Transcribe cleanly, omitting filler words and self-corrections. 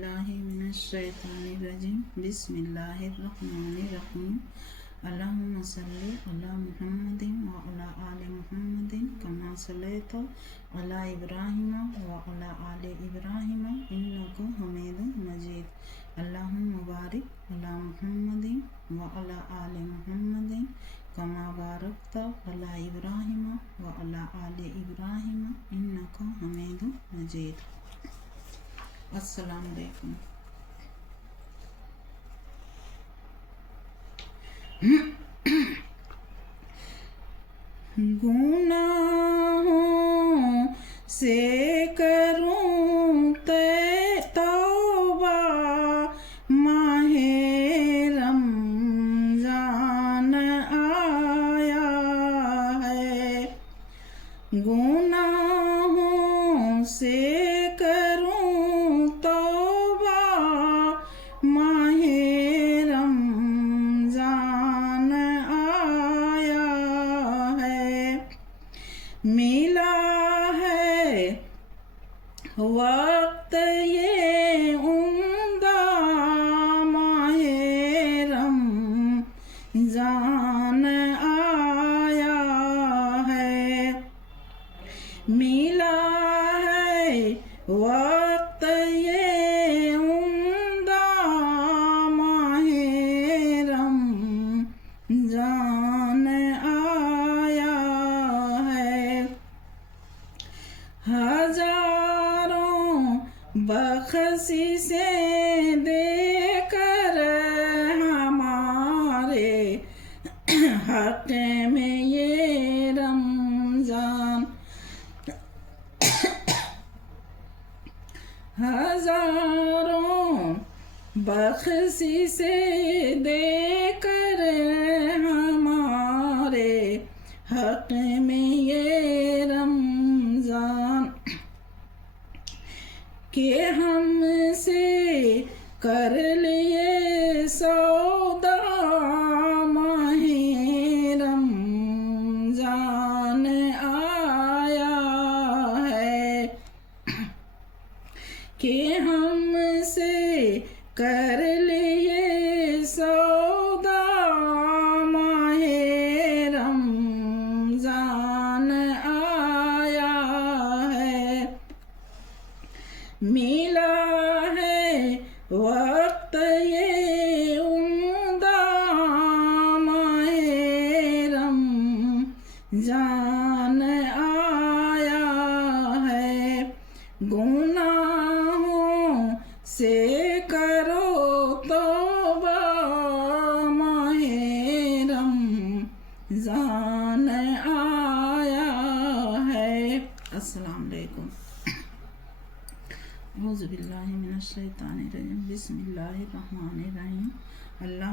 اللہ من الشیطان الرجیم بسم اللہ الرحمن الرحیم اللہم صلی علی محمد وعلی آل محمد کما صلیت علی ابراہیم وعلی آل ابراہیم انک حمید مجید اللہم بارک علی محمد وعلی آل محمد کما بارکت علی ابراہیم وعلی آل ابراہیم انک حمید مجید۔ السلام علیکم۔ گناہوں سے کروں توبہ ماہ رمضان آیا ہے، گناہوں سے ملا ہے وقت یہ عمدہ ماہ رمضان آیا ہے، ملا ہے وقت یہ عمدہ ماہ رمضان آیا ہے، ہزاروں بخششیں دے کر ہمارے حق میں یہ رمضان، ہزاروں بخششیں دے کر ہمارے حق میں یہ رمضان، کہ ہم سے کر لیے سودا ماہ رمضان آیا ہے، کہ ہم سے کر لیے سودا ماہ رمضان آیا ہے، ملا ہے وقت یہ عمدہ ماہ رمضان آیا ہے، گناہوں سے کرو توبہ ماہ رمضان آیا ہے۔ السلام علیکم۔ اعوذ باللہ من الشیطان الرجیم بسم اللہ الرحمن الرحیم۔ اللہ